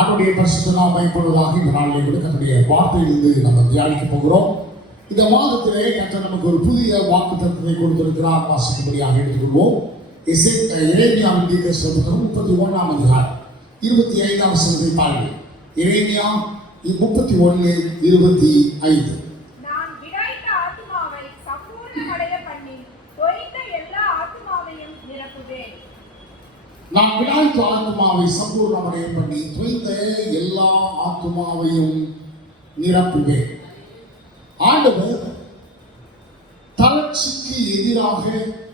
ஆண்டுடைய பரிசுத்த நாமம் பயன்படுவதாக இந்த நாளிலே கூட கர்த்தருடைய வார்த்தையிலிருந்து நம்ம தியானிக்க போகிறோம். இந்த மாதத்திலே கர்த்தர் நமக்கு ஒரு புதிய வாக்குத்தத்தத்தை கொடுத்திருக்கிறார். வாசிக்கும்படியாக எடுத்துக்கொள்வோம். எரேமியாவின் தீர்க்கதரிசனம் 31ஆம் அதிகாரம் 25ஆம் வசனத்தை பாருங்கள். எரேமியா 31:25. நான் விடாய்த்த ஆத்மாவை சம்பூர்ணமடைய பண்ணி தொய்ந்த எல்லா ஆத்மாவையும் நிரப்புவேன். ஆண்டவர் தளர்ச்சிக்கு எதிராக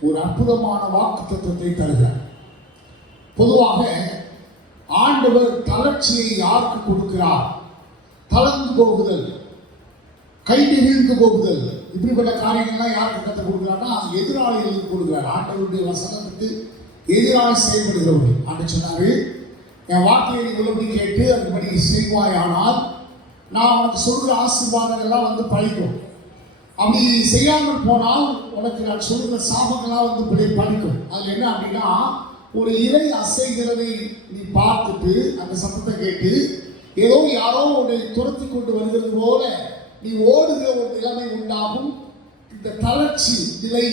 ஒரு அற்புதமான வாக்குத்தத்தத்தை தருகிறார். பொதுவாக ஆண்டவர் தளர்ச்சியை யாருக்கு கொடுக்கிறார்? தளர்ந்து போகுதல், கை நெகிழ்ந்து போகுதல், இப்படிப்பட்ட காரியங்கள்லாம் யாருக்கு கற்றுக் கொடுக்கிறார்னா எதிராளிகளுக்கு கொடுக்கிறார். ஆண்டவருடைய வசனத்துக்கு எதிராக செயல்படுகிறவர்கள். ஆண்டு சொன்னாரு, என் வார்த்தையை நீ உள்ளபடி கேட்டு அதுபடி செய்வாயானால் நான் உனக்கு சொல்கிற ஆசீர்வாதங்கள்லாம் வந்து பழிக்கும். அப்படி செய்யாமல் போனால் உனக்கு நான் சொல்கிற சாபங்கள்லாம் வந்து பழிக்கும். அதில் என்ன அப்படின்னா, ஒரு இறை அசைகிறதை நீ பார்த்துட்டு அந்த சத்தத்தை கேட்டு ஏதோ யாரோ உன்னை துரத்தி கொண்டு வருகிறது போல நீ ஓடுகிற ஒரு நிலைமை உண்டாகும். இந்த தளர்ச்சி நிலை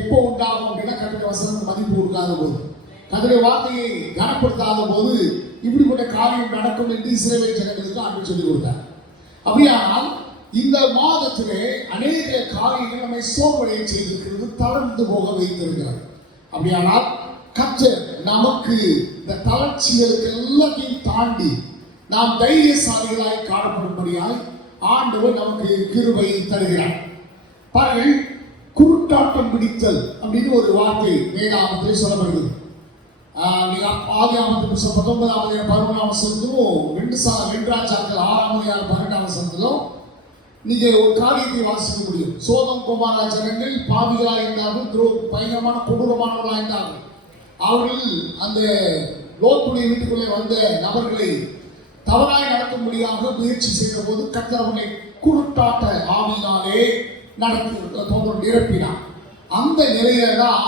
எப்போ உண்டாகும் அப்படின்னா, கர்த்தருடைய வசனத்துக்கு மதிப்பு கொடுக்காத போது, கர்த்தருடைய வார்த்தையை கனப்படுத்தாத போது இப்படிப்பட்ட காரியம் நடக்கும் என்று இஸ்ரவேல் ஜனங்களுக்கு ஆண்டவர் சொல்லிக் கொடுத்தார். அப்படியானால் இந்த மாதத்திலே அநேக காரியங்கள் நம்மை சோர்வடைய செய்திருக்கிறது, தளர்ந்து போக வைத்திருக்கிறது. அப்படியானால் கர்த்தர் நமக்கு இந்த தளர்ச்சிகளுக்கு எல்லாத்தையும் தாண்டி நாம் தைரியசாலிகளாய் காணப்படும்படியாய் ஆண்டவர் நமக்கு கிருபை தருகிறார். பாருங்கள், குருட்டாட்டம் பிடித்தல் அப்படின்னு ஒரு வார்த்தை வேதாகமத்தில் சொல்லப்படுகிறது. ஆதியாகமத்தின் 19ஆம் அதிகாரம் 11ஆம் வசனத்திலும் 2 ராஜாக்கள் 6ஆம் அதிகாரம் 12ஆம் வசனத்திலும் நீங்க ஒரு காரியத்தை வாசிக்க முடியும். சோதம் குமாரா ஜனங்கள் பாவிகளாக இருந்தார்கள், பயங்கரமான கொடூரமானவர்களாக இருந்தார்கள். அவர்கள் அந்த லோத்துடைய வீட்டுக்குள்ளே வந்த நபர்களை தவறாய் நடக்கும்படியாக முயற்சி செய்த போது கர்த்தர் அவர்களை குருட்டாட்ட ஆவியினாலே நிரப்பினார். அந்த நிலையில தான்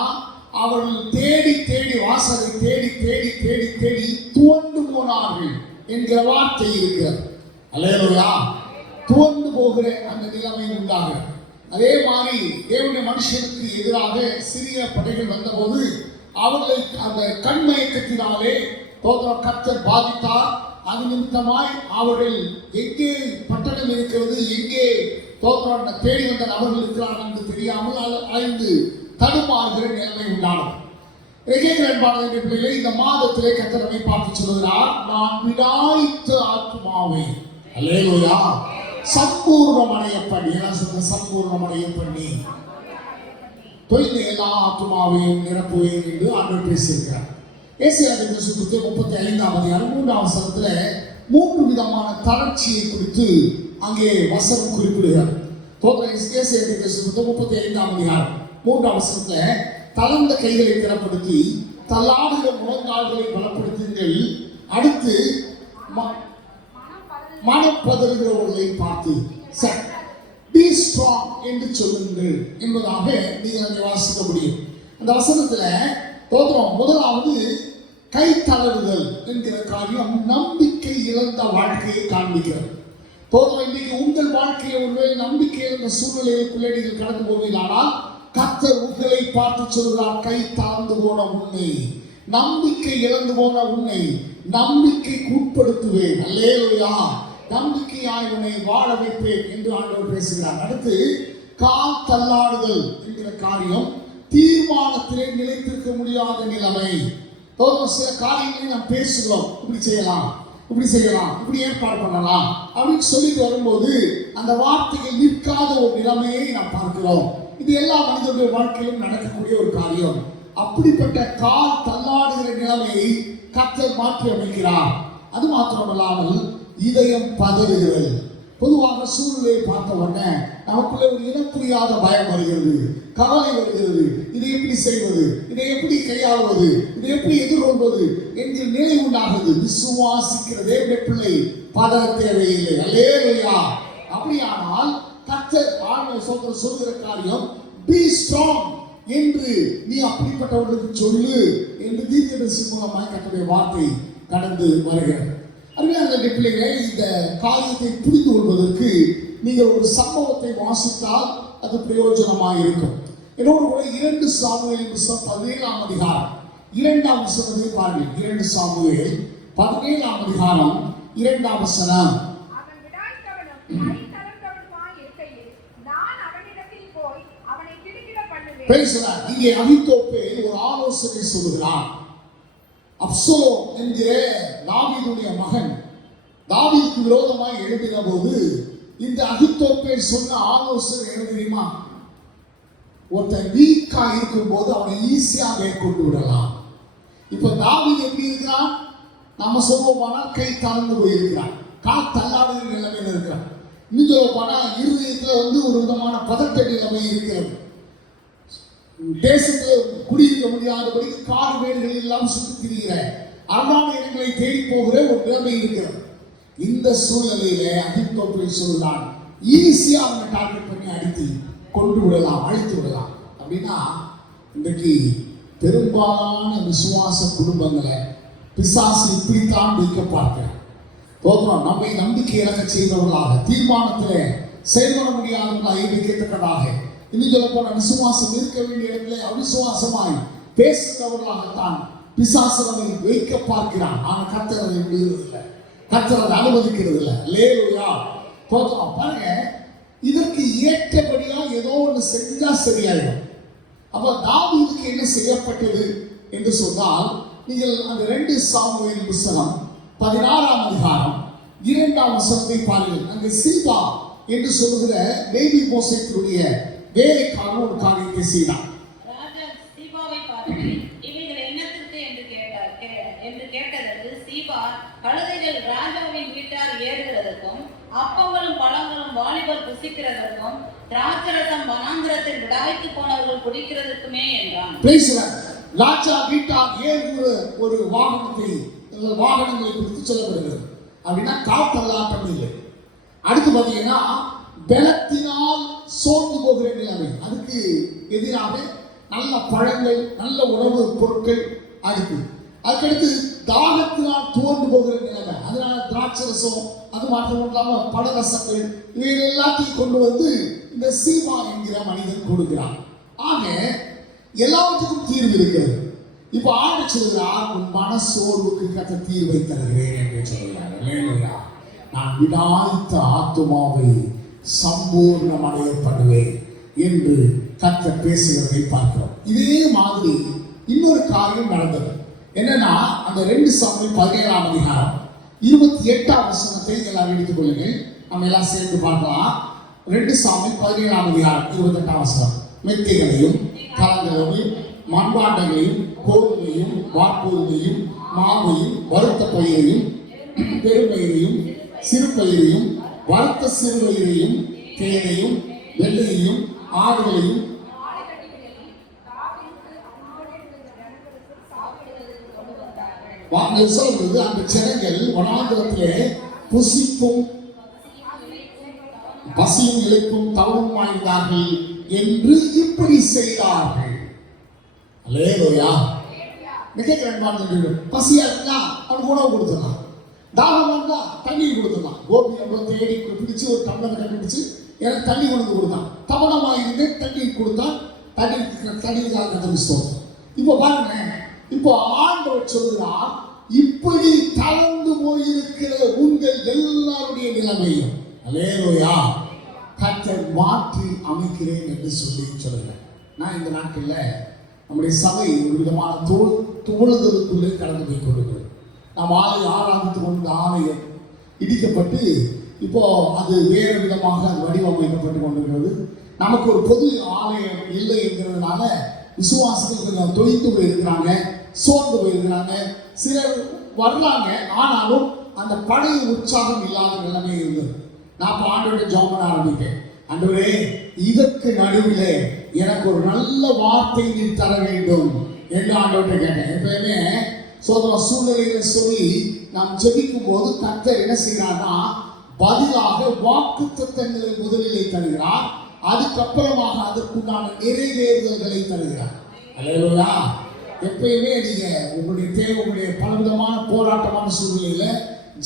அவர்கள் தேடி தேடி வாசலை தேடி தேடி தேடி தேடி துவண்டு போனார்கள் என்கிற வார்த்தை இருக்கிறது. அல்லேலூயா. துவண்டு போகிற அந்த நிலைமை உண்டாகிறது. அதே மாதிரி தேவனுடைய மனுஷனுக்கு எதிராக சிறிய படைகள் வந்தபோது அவர்களை அந்த கண்மயக்கத்தினாலே கர்த்தர் பாதித்தார். அது நிமித்தமாய் அவர்கள் எங்கே பட்டணம் இருக்கிறது, எங்கே தேடி வந்த நபர்கள் இருக்கிறார்கள் என்று தெரியாமல் அலைந்து தடுமாறுகிற நிலைமை உண்டானது. இந்த மாதத்திலே கர்த்தர் நம்மை பார்த்து சொல்கிறார், நான் விடாய்த்த ஆத்மாவை அல்லேலூயா சம்பூர்ணமடைய பண்ணி, சம்பூர்ணமடைய பண்ணி தொய்ந்த எல்லா ஆத்மாவையும் நிரப்புவேன் என்று ஆண்டவர் பேசியிருக்கிறார். ஏசாயா 35ஆம் அதிகாரம் 3ஆம் வசனத்துல 3 விதமான தளர்ச்சியை குறித்து அங்கே வசனம் குறிப்பிடுகிறார். ஏசாயா 35ஆம் அதிகாரம் 3ஆம் வசனத்துல தளர்ந்த கைகளை திறப்படுத்தி தள்ளாடுகிற முழங்கால்களை பலப்படுத்துங்கள், அடுத்து மனப்பதறுகிறவர்களை பார்த்து பி ஸ்ட்ராங் என்று சொல்லுங்கள் என்பதாக நீங்கள் அங்கே வாசிக்க முடியும். அந்த வசனத்துல முதலாவது கை தளறுதல் என்கிற காரியம் நம்பிக்கை இழந்த வாழ்க்கையை காண்பிக்கிறது. இன்னைக்கு உங்கள் வாழ்க்கையை ஒருவேளை நம்பிக்கை இழந்த சூழ்நிலைகளுக்குள்ளே நீங்கள் கடந்து போவீர்களானால் கர்த்தர் உங்களை பார்த்து சொல்கிறார், கை தாழ்ந்து போன உன்னை, நம்பிக்கை இழந்து போன உன்னை நம்பிக்கைக்கு உட்படுத்துவேன். அல்லேலூயா. நம்பிக்கையாய் உன்னை வாழ வைப்பேன் என்று ஆண்டவர் பேசுகிறார். அடுத்து கால் தள்ளாடுதல் என்கிற காரியம் தீர்மானத்திலே நிலைத்திருக்க முடியாத நிலைமை. சில காரியங்களை நாம் பேசுகிறோம், இப்படி செய்யலாம், இப்படி செய்யலாம், இப்படி ஏற்பாடு பண்ணலாம் அப்படின்னு சொல்லிட்டு வரும்போது அந்த வார்த்தைகள் நிற்காத ஒரு நிலைமையை நாம் பார்க்கிறோம். இது எல்லா மனிதனுடைய வாழ்க்கையிலும் நடக்கக்கூடிய ஒரு காரியம். அப்படிப்பட்ட கால் தள்ளாடுகிற நிலைமையை கர்த்தர் மாற்றி அமைக்கிறார். அது மாத்திரமல்லாமல் இதயம் பதறுகிறது. பொதுவாக சூழ்நிலையை பார்த்த உடனே நமக்குள்ளே ஒரு இனம் புரியாத பயம் வருகிறது, கவலை வருகிறது. இதை எப்படி செய்வது, இதை எப்படி கையாளுவது, இதை எப்படி எதிர்கொள்வது என்கிற நிலை உண்டாகுது. விசுவாசிக்கிற தேவனுடைய பிள்ளை பதற தேவையில்லை. அல்லேலூயா. அப்படியானால் கர்த்தர் ஆண்டவர் சொல்கிற காரியம் பி ஸ்ட்ராங் என்று நீ அப்படிப்பட்டவர்களுக்கு சொல்லு என்று தீர்க்கதரிசி மூலமாய் கர்த்தருடைய வார்த்தை கடந்து வருகிறது. அன்பு பிள்ளைகளே, இந்த காரியத்தை புரிந்து கொள்வதற்கு நீங்கள் ஒரு சம்பவத்தை வாசித்தால் அது பிரயோஜனமாக இருக்கும். என்னோடு கூட 2 சாமுவேல் புத்தகம் 17ஆம் அதிகாரம் 2ஆம் வசனத்தை பாருங்கள். 2 சாமுவேல் 17ஆம் அதிகாரம் 2ஆம் வசனம். பேசுகிறார். இங்கே அகித்தோப்பேல் ஒரு ஆலோசனை சொல்லுகிறார். அப்சலோம் என்கிற தாவீதுடைய மகன் தாவீதுக்கு விரோதமாக எழுப்பின போது இந்த அகித்தோப்பேல் சொன்ன ஆலோசனை என்ன தெரியுமா? ஒருத்தன் வீக்கா இருக்கும் போது அவனை ஈஸியா மேற்கொண்டு விடலாம். இப்ப தாவீது எப்படி இருக்கிறான்? நம்ம சொல்லுவோம்னா கை தளர்ந்து போயிருக்கிறான், கால் தள்ளாடுகிற நிலைமையில இருக்கிறான். இன்னும் சொல்ல போனா இருதயத்துல ஒரு விதமான பதட்ட நிலைமை இருக்கிறது. தேசத்துல குடியிருக்க முடியாதபடி காடு வீடுகளில் எல்லாம் சுற்றி திரிகிற அரணான இடங்களை தேடி போகிற ஒரு நிலைமை இருக்கிறது. இந்த சூழ்நிலையில அகித்தோப்பேல் சொல்றான், ஈஸியா அவங்க டார்கெட் பண்ணி அடித்து கொண்டு விடலாம், அழித்து விடலாம். அப்படின்னா இன்றைக்கு பெரும்பாலான விசுவாச குடும்பங்களை பிசாசு இப்படித்தான் வைக்க பார்க்கிறேன். தோற்றம் நம்மை நம்பிக்கை இழக்க செய்தவர்களாக, தீர்மானத்திலே செயல்பட முடியாதவர்களாக வைக்கத்தக்கதாக, இன்னும் சொல்ல போன விசுவாசம் இருக்க வேண்டிய இடத்துல அவிசுவாசமாய் பேசுகிறவர்களாகத்தான் பிசாசு நம்மை வைக்க பார்க்கிறான். ஆனால் கர்த்தர் அதை விடுவதில்லை, கர்த்தர் அதை அனுமதிக்கிறது இல்லை. அல்லேலூயா. தோற்றம் பாருங்க, இதற்கு ஏற்றபடியா ஏதோ ஒன்று செஞ்சா சரியாயிடும். அப்ப தாவீதுக்கு என்ன செய்யப்பட்டது என்று சொன்னால், நீங்கள் அந்த 2 சாமுவேல் புத்தகம் 16ஆம் அதிகாரம் 2ஆம் வசனத்தை பாருங்கள். அங்கே சீபா என்று சொல்லுகிற மேபி மோசேத்தினுடைய வேலைக்காரன் ஒரு காரியத்தை செய்தான். ராஜா சீபாவை பார்த்து, இவைகள் என்னத்திற்கு என்று கேட்டதற்கு சீபா, கழுதைகள் ராஜாவின் வீட்டார் ஏறுகிறதற்கும் அப்பங்களும் பழங்களும் வாலிபர் புசிக்கிறதற்கும் திராட்சரசம் வனாந்திரத்தில் விடாய்த்து போனவர்கள் குடிக்கிறதுக்குமே என்றான். ராஜா வீட்டார் ஏறுகிற ஒரு வாகனங்களை குறித்து சொல்லப்படுகிறது. அப்படின்னா காத்தல்லாட்டம் இல்லை. அடுத்து பார்த்தீங்கன்னா பலத்தினால் சோர்ந்து போகிற நிலைமை, அதுக்கு எதிராக நல்ல பழங்கள், நல்ல உணவு பொருட்கள். அதுக்கடுத்து தாகத்தினால் துவண்டு போகிற நிலைமை, அதனால திராட்சரசம், அது மாற்றம் இல்லாமல் பழரசங்கள், இவை எல்லாத்தையும் கொண்டு வந்து இந்த சீபா என்கிற மனிதன் கொடுக்கிறான். ஆக எல்லாவற்றுக்கும் தீர்வு இருக்கிறது. இப்ப ஆண்டு சொல்கிறார், உன் மனசோர்வுக்கு கர்த்தர் தீர்வை தருகிறேன் என்று சொல்கிறார். நான் விடாய்த்த ஆத்துமாவை சம்பூர்ணம் அடையப்படுவேன் என்று கர்த்தர் பேசுகிறதை பார்க்கிறோம். இதே மாதிரி இன்னொரு காரியம் நடந்தது. என்னன்னா, அந்த 2 சாமுவேல் 17ஆம் அதிகாரம் 28ஆம் வசனத்தை எல்லாரும் எடுத்துக் கொள்ளுங்கள். நம்ம எல்லாம் சேர்ந்து பார்க்கலாம். 2 சாமுவேல் 17ஆம் அதிகாரம் 28ஆம் வசனம். மெத்தைகளையும் கலங்களையும் மண்பாண்டைகளையும் கோதுமையும் வார்கோதுமையும் மாவையும் வறுத்த பயிரையும் பெரும்பயிரையும் சிறு பயிரையும் வறுத்த சிறுபயிரையும் தேனையும் வெள்ளையையும் ஆடுகளையும் சொல்றது. அந்த ஜனங்கள் வனாந்திரத்திலே புசிப்பும் பசியும் இழைப்பும் தவறும் வாய்ந்தார்கள் என்று இப்படி செய்தார்கள். அல்லேலூயா. பசியா இருந்தா அவனுக்கு உணவு கொடுத்துடலாம், தாகம் வந்தா தண்ணீர் கொடுத்துடலாம். கோபி நம்ம தேடி பிடிச்சு ஒரு டம்ளர் கண்டுபிடிச்சு எனக்கு தண்ணி கொண்டு கொடுத்தான். தவணமாக இருந்து தண்ணீர் கொடுத்தான். தண்ணீர் தான். இப்போ பாருங்க, இப்போ ஆண்டவர் சொல்கிறார், இப்படி தளர்ந்து போயிருக்கிற உங்கள் எல்லாருடைய நிலைமையும் அல்லேலூயா கர்த்தர் மாற்றி அமைக்கிறேன் என்று சொல்லி சொல்லுகிறேன். நான் இந்த நாட்களில் நம்முடைய சபை ஒரு விதமான துவளுதலுக்குள்ளே கடந்து போய் கொண்டிருக்கிறது. நாம் ஆலயம் ஆராதித்து கொண்ட ஆலயம் இடிக்கப்பட்டு இப்போ அது வேறு விதமாக அது வடிவமைக்கப்பட்டு கொண்டிருக்கிறது. நமக்கு ஒரு பொது ஆலயம் இல்லை என்கிறதுனால விசுவாசத்தில் கொஞ்சம் தொய்த்து போயிருக்கிறாங்க, சோர்ந்து போயிருக்கிறாங்க. சிலர் வர்றாங்க, ஆனாலும் அந்த பழைய உற்சாகம் இல்லாத நிலைமை இருந்தது. நான் இப்போ ஆண்டவருடைய ஜெபம் பண்ண ஆரம்பித்தேன். ஆண்டவரே, இதற்கு நடுவில் எனக்கு ஒரு நல்ல வார்த்தை நீ தர வேண்டும் என்று ஆண்டவர்கிட்ட கேட்டேன். எப்பயுமே சோதனை சூழ்நிலைகளை சொல்லி நாம் ஜெபிக்கும் போது கர்த்தர் என்ன செய்யறார்னா, பதிலாக வாக்குத்தத்தங்களை முதலிலே தருகிறார், அதுக்கப்புறமாக அதற்குண்டான நிறைவேறுதல்களை தருகிறார். அல்லேலூயா. எப்பயுமே நீங்க உங்களுடைய தேவை, உங்களுடைய பலவிதமான போராட்டமான சூழ்நிலையில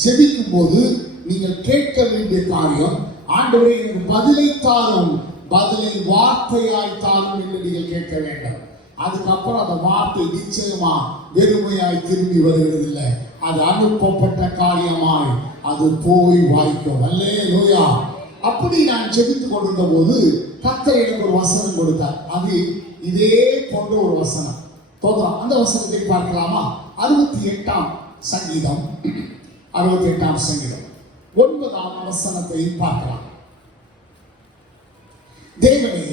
ஜெபிக்கும் போது நீங்கள் கேட்க வேண்டிய காரியம், ஆண்டவரே எனக்கு பதிலை தாரும், பதிலை வார்த்தையாய் தாரும் என்று நீங்கள் கேட்க வேண்டும். அதுக்கப்புறம் அந்த வார்த்தை நிச்சயமா வெறுமையாய் திரும்பி வருவதில்லை. அது அனுப்பப்பட்ட காரியமாய் அது போய் வாய்க்கும். அல்லேலூயா. அப்படி நான் ஜெபித்துக் கொண்டிருந்த போது கர்த்தர் எனக்கு ஒரு வசனம் கொடுத்தார். அது இதே போன்ற ஒரு வசனம். தோன்றாம். அந்த வசனத்தை பார்க்கலாமா? 68ஆம் சங்கீதம் 9ஆம் வசனத்தை பார்க்கலாம். தேவனே,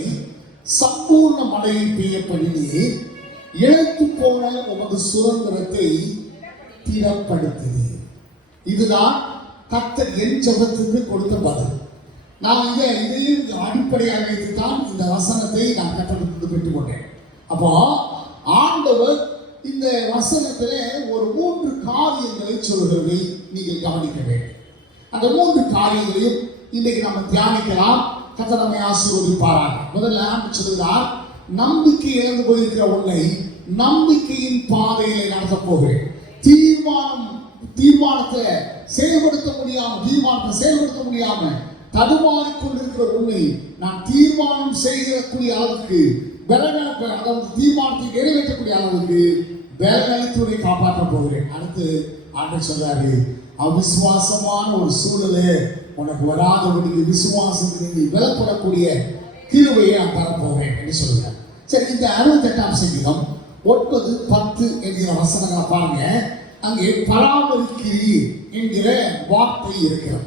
சம்பூர்ண மழையை பெய்ய பண்ணினீர், இழைத்து போன உமது சுதந்திரத்தை திடப்படுத்தினீர். இதுதான் கர்த்தர் என் ஜெபத்துக்கு கொடுத்த பதில். நான் இதையும் அடிப்படையாக வைத்துத்தான் இந்த வசனத்தை நான் கற்றுக்கொண்டு பெற்றுக்கொண்டேன். அப்போ ஆண்டவர் இந்த வசனத்திலே ஒரு 3 காரியங்களை சொல்கிறதை நீங்கள் கவனிக்க வேண்டும். அந்த 3 காரியங்களையும் இன்றைக்கு நம்ம தியானிக்கலாம். கர்த்தர் நம்மை ஆசீர்வதிப்பாராக. முதல்ல சொல்கிறார், நம்பிக்கை இழந்து போயிருக்கிற உன்னை நம்பிக்கையின் பாதையிலே நடத்த போகிறேன். தீர்மானத்தை செயல்படுத்த முடியாம தடுமாறிக் கொண்டிருக்கிற உன்னை நான் தீர்மானம் செய்யக்கூடிய அளவுக்கு தீர்மானத்தை நிறைவேற்றக்கூடிய அளவுக்கு பலனளித்து காப்பாற்ற போகிறேன். அடுத்து ஆண்டவர் சொல்றாரு, அவிசுவாசமான ஒரு சூழலே உனக்கு வராதபடிக்கு விசுவாசத்திற்கு விலப்படக்கூடிய கிருபையை நான் தரப்போகிறேன் என்று சொல்கிறார். சரி, இந்த 68ஆம் சங்கீதம் 9, 10 என்கிற வசனங்களை பாருங்க. அங்கே பராமரிக்கிறீர் என்கிற வார்த்தை இருக்கிறது.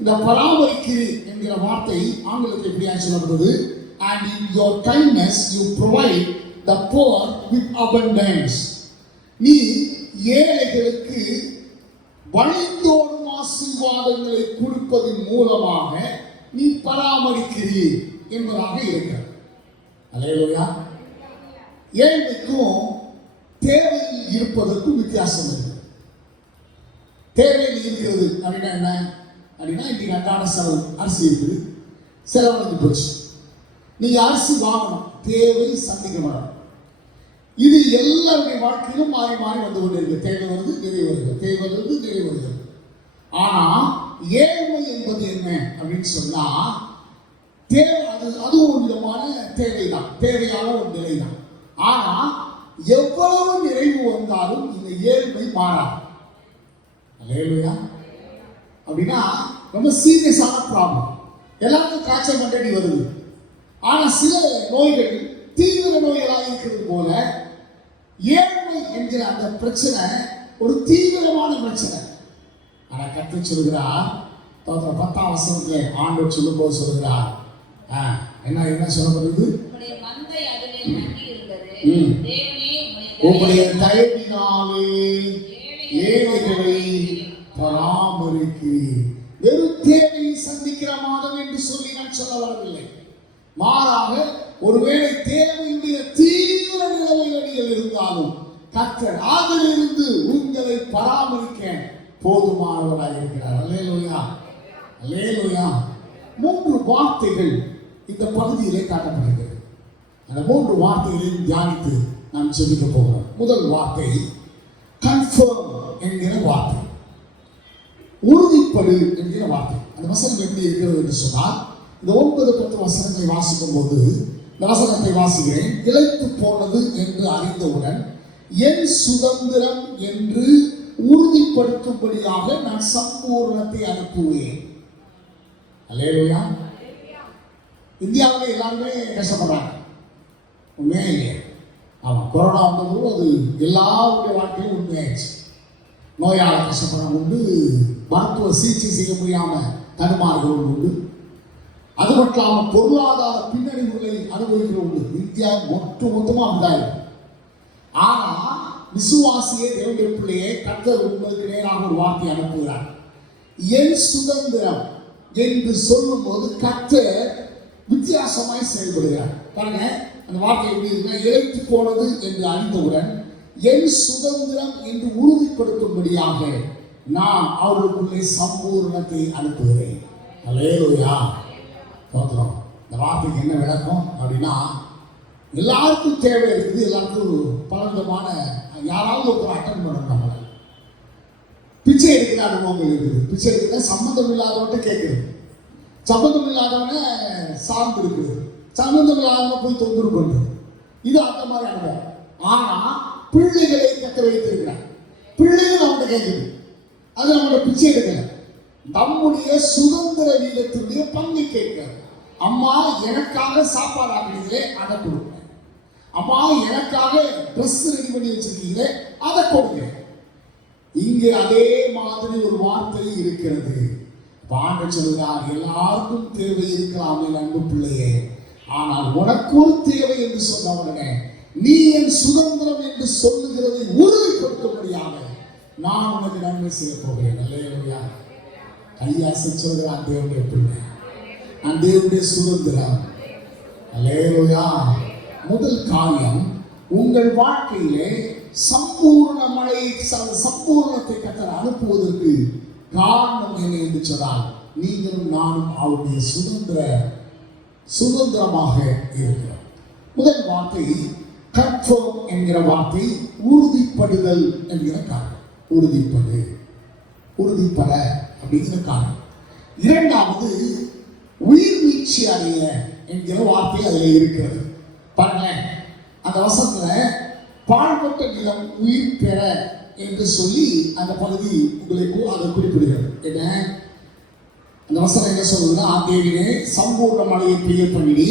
இந்த பராமரிக்கிறீர் என்கிற வார்த்தை ஆங்கிலத்தில் எப்படியா சொல்லப்படுது? And in your kindness you provide the poor with abundance. நீ ஏழைகளுக்கு வழிந்தோடும் ஆசீர்வாதங்களை கொடுப்பதன் மூலமாக நீ பராமரிக்கிறீர் என்பதாக இருக்கிறது. அல்லேலூயா. ஏழைக்கும் தேவையில் இருப்பதற்கும் வித்தியாசம் இருக்கு. தேவையில் இருக்கிறது அப்படின்னா என்ன அப்படின்னா, இன்னைக்கு அன்றாட செலவு அரிசி இருக்குது, செலவழிஞ்சு போச்சு. நீங்க அரிசி வாங்கணும், தேவை சந்திக்கப்படணும். இது எல்லாருடைய வாழ்க்கையிலும் மாறி மாறி வந்து கொண்டு இருக்கு. தேவை வருது, நிறைவு வருகிறது, தேவை வருது, நிறைவு வருகிறது. ஆனா ஏழ்மை என்பது என்ன அப்படின்னு சொன்னா, தேவை அது ஒரு விதமான தேவைதான், தேவையான ஒரு நிலைதான். ஆனா எவ்வளவு நிறைவு வந்தாலும் இந்த ஏழ்மை மாறாது. அல்லேலூயா. அப்படின்னா ரொம்ப சீரியஸான ப்ராப்ளம். எல்லாருக்கும் காய்ச்சல் மண்டடி வருது. ஆனா சில நோய்கள் தீவிர நோய்களாக இருக்கிறது போல ஏழ்மை என்கிற அந்த பிரச்சனை ஒரு தீவிரமான பிரச்சனை. ஆனா கர்த்தர் சொல்கிறார், 10ஆம் வசனத்திலே ஆண்டவர் சொல்லும்போது சொல்கிறார், என்ன சொல்லப்படுது? உம்முடைய தயவினாலே ஏழைகளை பராமரிக்கிறீர். வெறும் தேவையை சந்திக்கிற மாதம் என்று சொல்லி நான் சொல்ல வரவில்லை. மாறாக ஒருவேளை தேவையுடைய தீவிர நிலைமைகள் இருந்தாலும் கர்த்தர் அதிலிருந்து உங்களை பராமரிக்க போதுமானவராக இருக்கிறார். அல்லேலூயா, அல்லேலூயா. 3 வார்த்தைகள் இந்த பகுதியிலே காட்டப்படுகிறது. அந்த 3 வார்த்தைகளையும் தியானித்து நாம் ஜெபிக்க போகிறோம். முதல் வார்த்தை கன்ஃபர்ம் என்கிற வார்த்தை, உறுதிப்படு என்கிற வார்த்தை. அந்த வசனம் எப்படி இருக்கிறது என்று சொன்னால், இந்த 9, 10 வசனங்களை வாசிக்கும் போது இந்த வசனத்தை வாசிக்கிறேன். இழைத்து போனது என்று அறிந்தவுடன் என் சுதந்திரம் என்று உறுதிப்படுத்தும்படியாக நான் சம்பூர்ணத்தை அனுப்புவேன். அல்லேலூயா. இந்தியாவில் எல்லாருமே கஷ்டப்படுறாங்க, உண்மையா இல்லையா? ஆமாம், கொரோனா வந்தபோது அது எல்லாருடைய வாழ்க்கையும் உண்மையாயிடுச்சு. நோயால் கஷ்டப்படம் உண்டு, மருத்துவ சிகிச்சை செய்ய முடியாமல் தடுமாறுகள் உண்டு. அது மட்டும் இல்லாமல் பொருளாதார பின்னடைவுகளை அனுபவிக்கிற உண்டு. இந்தியா மொத்தமாக அப்படிதான். ஆனால் விசுவாசியே, தேவனுடைய பிள்ளையே, கர்த்தர் உங்களுக்கு நேராக ஒரு வார்த்தை அனுப்புகிறார். என் சுதந்திரம் என்று சொல்லும் போது கர்த்தர் வித்தியாசமாய் செயல்படுகிறார். பாருங்க, அந்த வார்த்தை எப்படி இருக்குன்னா, இழைத்து போனது என்று அறிந்தவுடன் என் சுதந்திரம் என்று உறுதிப்படுத்தும்படியாக நான் அவர்களுக்குள்ளே சம்பூர்ணத்தை அனுப்புகிறேன். அல்லேலூயா. தோத்திரம். இந்த வார்த்தைக்கு என்ன விளக்கம் அப்படின்னா, எல்லாருக்கும் தேவை இருக்குது, எல்லாருக்கும் பல விதமான யாராவது ஒருத்தர் அட்டன் பண்ணணும். நம்மளை பிச்சை எடுக்கிற அனுபவங்கள் இருக்குது. பிச்சை எடுக்கிற சம்பந்தம் இல்லாதவன்ட்ட கேட்குறது, சம்பந்தம் இல்லாதவன சார்ந்து இருக்குது, சம்பந்தம் இல்லாதவன போய் தொந்தரவு பண்ணுறது. இது அந்த மாதிரி அனுபவம். ஆனா பிள்ளைகளை கற்று வைத்திருக்கிறார். பிள்ளைகள் அவன்கிட்ட கேட்குது, அது அவனோட பிச்சை எடுக்கல, நம்முடைய சுதந்திர வீதத்தினுடைய பங்கு கேட்கிறார். அம்மா எனக்காக சாப்பாடு ஆக்குறீங்களே அதை கொடுங்க, அம்மா எனக்காக ட்ரெஸ் ரெடி பண்ணி வச்சிருக்கீங்களே அதை கொடுங்க. இங்கே அதே மாதிரி ஒரு வார்த்தை இருக்கிறது. பாண்ட சொல்கிறார், எல்லாருக்கும் தேவை இருக்கலாம் என் அன்பு பிள்ளையே, ஆனால் உனக்கு ஒரு தேவை என்று சொன்ன உடனே நீ என் சுதந்திரம் என்று சொல்லுகிறதை உறுதிப்படுத்தும்படியாக நான் உனக்கு நன்மை செய்ய போகிறேன். அல்லேலூயா. கையாசை சொல்கிறான், தேவனுடைய பிள்ளை, நான் தேவனுடைய சுதந்திரம். அல்லேலூயா. முதல் காரியம், உங்கள் வாழ்க்கையிலே சம்பூர்ண மழை சம்பூர்ணத்தை கர்த்தர் அனுப்புவதற்கு காரணம் என்ன என்று சொன்னால், நீங்களும் நானும் அவருடைய சுதந்திரமாக இருக்கிறோம். முதல் வார்த்தை கன்ஃபர்ம் என்கிற வார்த்தை, உறுதிப்படுதல் என்கிற காரணம். உறுதிப்பட அப்படிங்கிற காரணம். இரண்டாவது உயிர் வீழ்ச்சி அடைய என்கிற வார்த்தை அதில் இருக்கிறது. பாருங்களேன், அந்த வசனத்துல பாழ்பட்ட நிலம் உயிர் பெற என்று சொல்லி அந்த பகுதி உங்களுக்கு அதை குறிப்பிடுகிறது. என்ன அந்த வசனம் என்ன சொல்லுதுன்னா, தேவனே சம்பூர்ண மழையை பெய்ய பண்ணினி,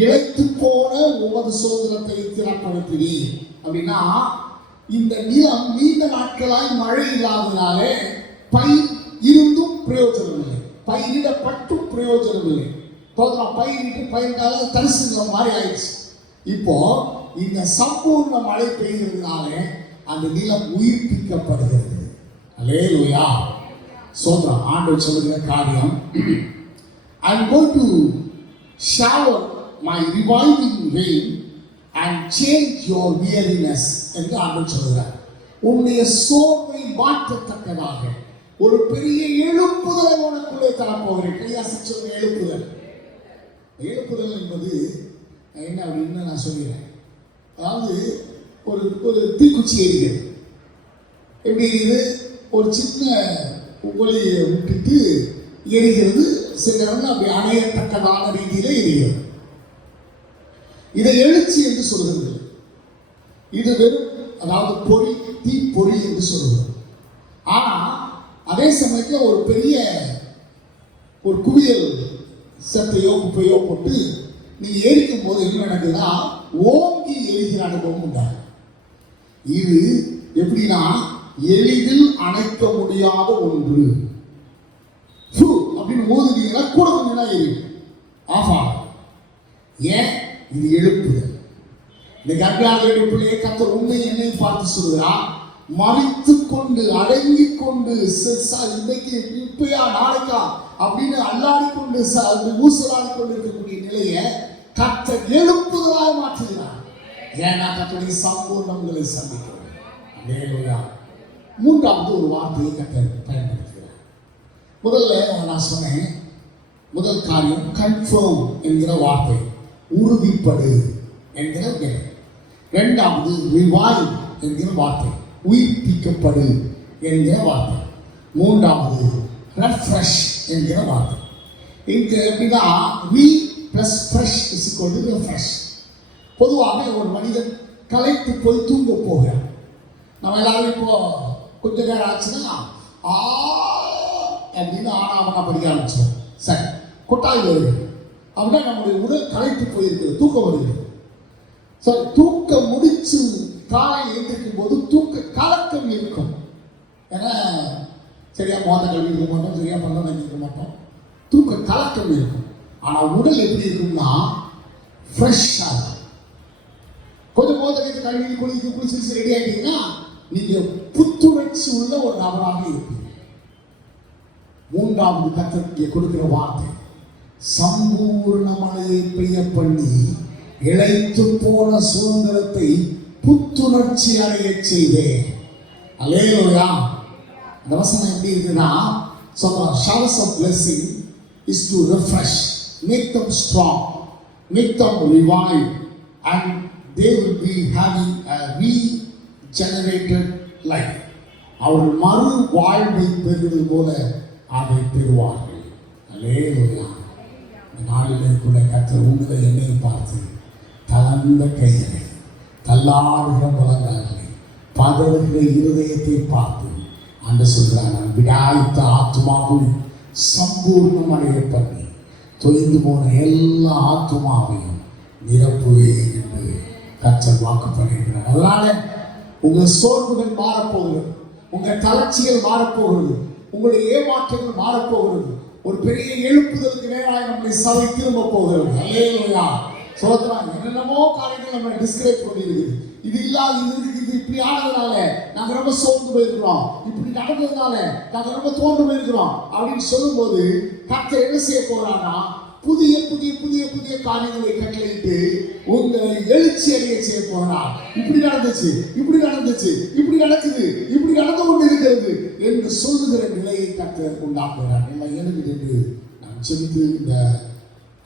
இழைத்து போன உமது சுதந்திரத்தை திறப்படுத்தினி. அப்படின்னா இந்த நிலம் நீண்ட நாட்களாய் மழை இல்லாதனாலே பயிர் இருந்தும் பிரயோஜனம் இல்லை, பயிரிடப்பட்டும் பிரயோஜனம் இல்லை. பயிரிட்டால தரிசு நிலம் மாதிரி ஆயிடுச்சு. இப்போ இந்த சம்பூர்ண மழை பெய்கிறதுனால அந்த நிலம் உயிர்ப்பிக்கப்படுகிறது. அல்லேலூயா. சோத்ரம். ஆண்டவர் சொல்லுகிற காரியம், I am going to shower my reviving rain and change your weariness என்று ஆண்டவர் சொல்கிறார். உன்னுடைய சோர்வை மாற்றத்தக்கதாக ஒரு பெரிய எழுப்புதலை உனக்குள்ளே தரப்போகிறேன். கையாசம் எழுப்புதல். எழுப்புதல் என்பது என்ன அப்படின்னு நான் சொல்கிறேன். அதாவது ஒரு தீக்குச்சி எரிகிறது. எப்படி எரியுது? ஒரு சின்ன ஒளியை விட்டுட்டு எரிகிறது. சில நேரம் அப்படி அணையத்தக்கதான ரீதியில எரிகிறது. இதை எழுச்சி என்று சொல்கிறது. இது வெறும் அதாவது பொறி, தீ பொறி என்று சொல்கிறது. ஆனா அதே சமயத்தில் ஒரு பெரிய ஒரு குவியல் சத்தையோ குப்பையோ போட்டு நீ எரிக்கும் போது என்ன நடக்குதுன்னா ஓங்கி எரிகிற அனுபவம் உண்டாகும். இது எப்படின்னா எளிதில் அணைக்க முடியாத ஒன்று. அப்படின்னு மோதுனீங்கன்னா கூட கொஞ்சம் தான் எரியும், ஆஃப் ஆகும். ஏன்? இது எழுப்புதல். இந்த கர்ப்பியான எழுப்பிலே கர்த்தர் உண்மை என்னை பார்த்து சொல்கிறார், மறித்து கொண்டு அடங்கி கொண்டு இன்னைக்கு இப்பயா நாளைக்கா அப்படின்னு அல்லாடிக்கொண்டு ஊசலாடிக்கொண்டு இருக்கக்கூடிய நிலையை கர்த்தர் எழுப்புதலாய் மாற்றுகிறார். ஏன்னா கர்த்தருடைய சம்பூர்ணங்களை சந்திக்கிறோம். மூன்றாவது ஒரு வார்த்தையை கர்த்தர் பயன்படுத்துகிறார். முதல்ல நான் சொன்னேன், முதல் காரியம் கன்ஃபர்ம் என்கிற வார்த்தை, உறுதிப்படு என்கிற வார்த்தை. இரண்டாவது ரிவைவ் என்கிற வார்த்தை, உயிர்ப்பிக்கப்படு என்கிற வார்த்தை. மூன்றாவது ரெஃப்ரெஷ் என்கிற வார்த்தை. இங்க எப்படின்னா v plus fresh is equal to refresh. பொதுவாக ஒரு மனிதன் களைத்து போய் தூங்க போகிறார். நம்ம எல்லாரும் இப்போ கொஞ்ச நேரம் ஆச்சுன்னா அப்படின்னு ஆனாவனா படிக்க ஆரம்பிச்சோம். சரி, கொட்டாய் வருது அப்படின்னா நம்முடைய உடல் களைத்து போயிருக்குது, தூக்கம் வருகிறது. சரி, தூக்கம் முடிச்சு காலையில் எழுந்திருக்கும் போது தூக்க கலக்கம் இருக்கும். ஏன்னா சரியா மோத கல்வி இருக்க மாட்டோம், சரியா பண்ண இருக்க மாட்டோம், தூக்க கலக்கம் இருக்கும். ஆனால் உடல் எப்படி இருக்கும்னா ஃப்ரெஷ்ஷாக இருக்கும். கொஞ்சம் மோத கழித்து கல்வி குளிச்சு ரெடி ஆகிட்டீங்கன்னா நீங்கள் புத்துணர்ச்சி உள்ள ஒரு நபராக இருப்பீங்க. மூன்றாவது கர்த்தர் கொடுக்கிற வார்த்தை, சம்பூர்ண மழையை பெய்ய பண்ணி இழைத்து போன சுதந்திரத்தை புத்துணர்ச்சி அடைய செய்தேன். அல்லேலூயா. அந்த வசனம் எப்படி இருக்குன்னா சொல்றான், showers of blessing is to refresh, make them strong, make them revive, and they will be having a regenerated life. அவர்கள் மறு வாழ்வை பெறுவது போல அதை பெறுவார்கள். அல்லேலூயா. இந்த நாளிலே கூட கர்த்தர் உங்களை என்னை பார்த்து தளர்ந்த கைகளை, தள்ளாடுகிற முழங்கால்களை, பதறுகிற இருதயத்தை பார்த்து அந்த சொல்கிறார், நான் விடாய்த்த ஆத்மாவும் சம்பூர்ணம் அடைய பண்ணி தொய்ந்து போன எல்லா ஆத்மாவையும் நிரப்புவேன் என்று கர்த்தர் வாக்கு பண்ணியிருக்கிறார். அதனால உங்கள் சோர்வுகள் மாறப்போகிறது, உங்கள் தளர்ச்சிகள் மாறப்போகிறது, உங்களுடைய ஏமாற்றங்கள் மாறப்போகிறது. ஒரு பெரிய எழுப்புதலுக்கு நேராக நம்முடைய சபை திரும்ப போகிறது. அல்லேலூயா. சோதரன் என்னென்னமோ காரியங்கள் நம்ம டிஸ்கரேஜ் பண்ணிருக்கு. இது இல்லாத இது இப்படி ஆனதுனால நாங்க ரொம்ப சோர்ந்து போயிருக்கிறோம், இப்படி நடந்ததுனால நாங்க ரொம்ப தோன்று போயிருக்கிறோம் அப்படின்னு சொல்லும்போது கர்த்தர் என்ன செய்ய போறான்னா, புதிய புதிய புதிய புதிய காரியங்களை கட்டளையிட்டு உங்களை எழுச்சி அடைய செய்ய போகிறார். இப்படி நடந்துச்சு, இப்படி நடந்துச்சு, இப்படி நடக்குது, இப்படி நடந்து கொண்டு இருக்கிறது என்று சொல்லுகிற நிலையை கர்த்தர் உண்டாக்குகிறார். எல்லாம் எழுந்து என்று நாம் சென்று இந்த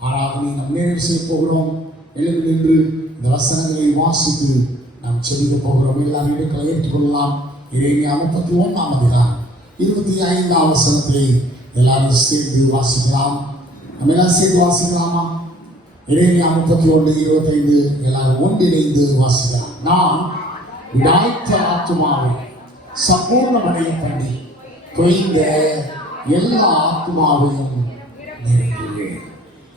ஆராதனை நாம் நிறைவு செய்ய போகிறோம். எழுந்து நின்று இந்த வசனங்களை வாசித்து நாம் செல்ல போகிறோம். எல்லாரும் இடங்களை ஏற்றுக்கொள்ளலாம். எரேமியா 31ஆம் அதிகாரம் 25ஆம் வசனத்தை எல்லாரும் சேர்ந்து வாசிக்கலாம். நம்ம எல்லாம் சேர்ந்து வாசிக்கலாமா? எரேமியா 31:25 எல்லாரும் ஒன்றிணைந்து வாசிக்கலாம். நான் விடாய்த்த ஆத்துமாவை சம்பூர்ணமடைய பண்ணி தொய்ந்த எல்லா ஆத்மாவையும் நிரப்புவேன்.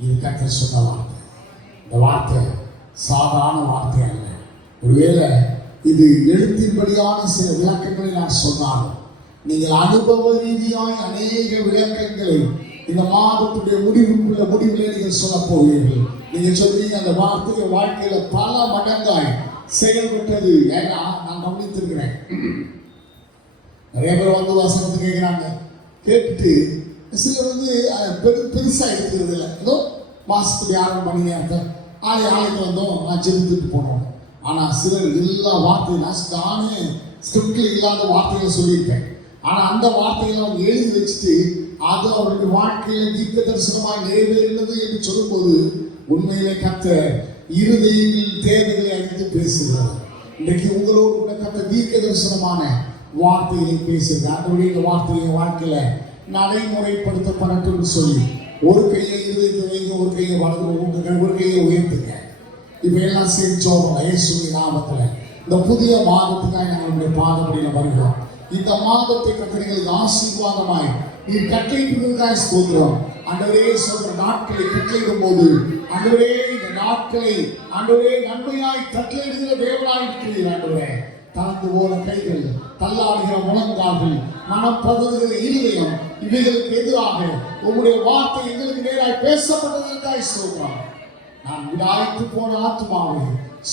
இது கர்த்தர் சொன்ன வார்த்தை. இந்த வார்த்தை சாதாரண வார்த்தை அல்ல. ஒருவேளை இது எழுத்தின்படியான சில விளக்கங்களை நான் சொன்னாலும் நீங்கள் அனுபவ ரீதியாய் அநேக விளக்கங்களை இந்த மாதத்துடைய முடிவில் நீங்கள் சொல்ல போவீர்கள். நீங்கள் சொல்றீங்க அந்த வார்த்தை வாழ்க்கையில பல மடங்காய் செயல்பட்டது. ஏன்னா நான் கவனித்திருக்கிறேன், நிறைய பேர் வந்து வசனத்தை கேட்கிறாங்க, கேட்டுட்டு சிலர் வந்து பெருசா எடுக்கிறது இல்லை. ஏதோ மாசத்துக்கு 6 மணி நேரத்தை ஆலயத்துக்கு வந்தோம், நான் ஜெபித்துட்டு போனோம். ஆனால் சிலர் எல்லா வார்த்தையும் நானே ஸ்கிரிப்டில் இல்லாத வார்த்தைகளை சொல்லியிருக்கேன். ஆனால் அந்த வார்த்தைகளை அவங்க எழுதி வச்சுட்டு அது அவருடைய வாழ்க்கையில தீர்க்க தரிசனமாக நிறைவேறினது என்று சொல்லும்போது உண்மையிலே கர்த்தர் இருதயங்களின் தேவைகளை அறிந்து பேசுகிறார். இன்றைக்கு உங்களோடு கூட கர்த்தர் தீர்க்க தரிசனமான வார்த்தைகளை பேசுகிறார். இந்த வார்த்தையை வாழ்க்கையில நடைமுறைப்படுத்தப்படட்டும் சொல்லி ஒரு கையை இருதயத்தை வைங்க, ஒரு கையை வலது, ஒரு கையை உயர்த்துங்க. இப்ப எல்லாம் சேர்ந்தோம் இயேசுவின் நாமத்துல இந்த புதிய மாதத்துக்காக நம்மளுடைய பாதப்படியில வருகிறோம். இந்த மாதத்தை கர்த்தர் ஆசீர்வாதமாய் நீ கட்டளையிடுவதற்காக ஸ்தோத்திரம். ஆண்டவரே சொல்ற நாட்களை கட்டளையிடும் போது ஆண்டவரே இந்த நாட்களை ஆண்டவரே நன்மையாய் கட்டளையிடுகிற தேவனாய் இருக்கிறீர். ஆண்டவரே தளர்ந்து போன கைகள், தள்ளாடுகிற முழங்கால்கள், மனம் பதறுகிற இருதயம், இவைகளுக்கு எதிராக உங்களுடைய வார்த்தை எங்களுக்கு நேராக பேசப்பட்டதற்காக ஸ்தோத்திரம். நான் விடாய்த்து போன ஆத்மாவை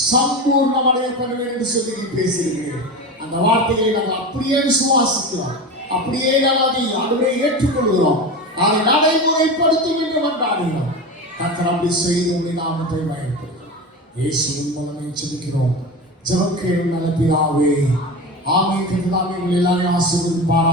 சம்பூர்ணம் அடைய பண்ணுவேன் என்று சொல்லி பேசுகிறேன். அந்த வார்த்தைகளை நாங்கள் அப்படியே விசுவாசிக்கிறோம், அப்படியே நாங்கள் அதை ஆண்டவரே ஏற்றுக்கொள்கிறோம், அதை நடைமுறைப்படுத்தும் என்று கொண்டாடுகிறோம். கர்த்தர் அப்படி செய்து உங்களை நாமத்தை பயன்படுத்தும். இயேசுவின் மூலமே ஜெபிக்கிறோம். ஜெபக்கேளும் நல்ல பிதாவே, ஆமென். கர்த்தர் எல்லாரையும் ஆசீர்வதிப்பாராக.